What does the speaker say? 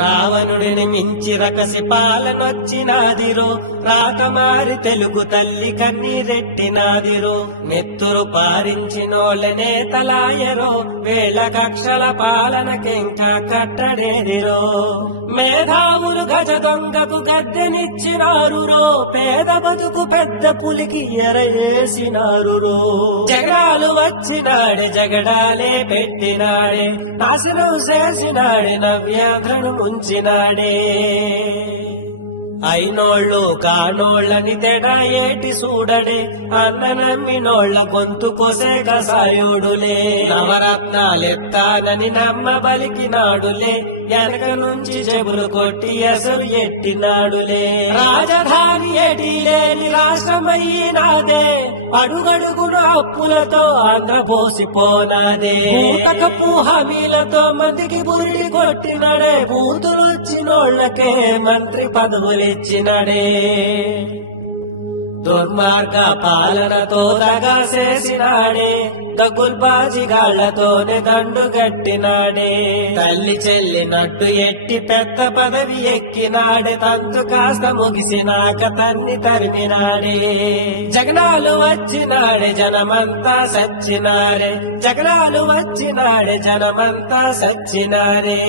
రావణుడిని మించి రకసి పాలనొచ్చినాదిరో, రాకమారి తెలుగు తల్లి కన్నీరెట్టినాదిరో, నెత్తురు పారించినోళ్ళనే తలాయరో, వేళ కక్షల పాలనకింకా కట్టడేదిరో. మేధావులు గజ దొంగకు గద్దెనిచ్చినారురో, పేద బతుకు పెద్ద పులికి ఎరయేసినారురో. జగడాలు వచ్చినాడే జగడాలే పెట్టినాడే, నాశనం చేసినాడే నవ్యాంధ్రను ముంచినాడే. అయినోళ్ళు కానోళ్ళని తెడా ఏటి చూడడే, అన్న నమ్మినోళ్ళ గొంతు కొసే కసాయుడులే. నవరత్నాలెత్తానని నమ్మ బలికినాడులే, వెనక నుంచి చెబులు కొట్టి ఎసరు ఎట్టినాడులే. రాజధాని ఎటి లేని రాష్ట్రమయ్యినాదే, అడుగడుగును అప్పులతో ఆంధ్ర పోసిపోనాదే. పూటకపు హామీలతో మందికి బురిడి కొట్టినడే, బూతులొచ్చినోళ్లకే మంత్రి పదవులిచ్చినడే. దుర్మార్గ పాలనతో దగా చేసినాడే, దగుల్బాజిగాళ్లతోనే దండు గట్టినాడే. తల్లి చెల్లినట్టు ఎట్టి పెద్ద పదవి ఎక్కినాడే, తంతు కాస్త ముగిసినాక తన్ని తరిమినాడే. జగనాలు వచ్చినాడే జనమంతా సచ్చినారే, జగనాలు వచ్చినాడే జనమంతా సచ్చినారే.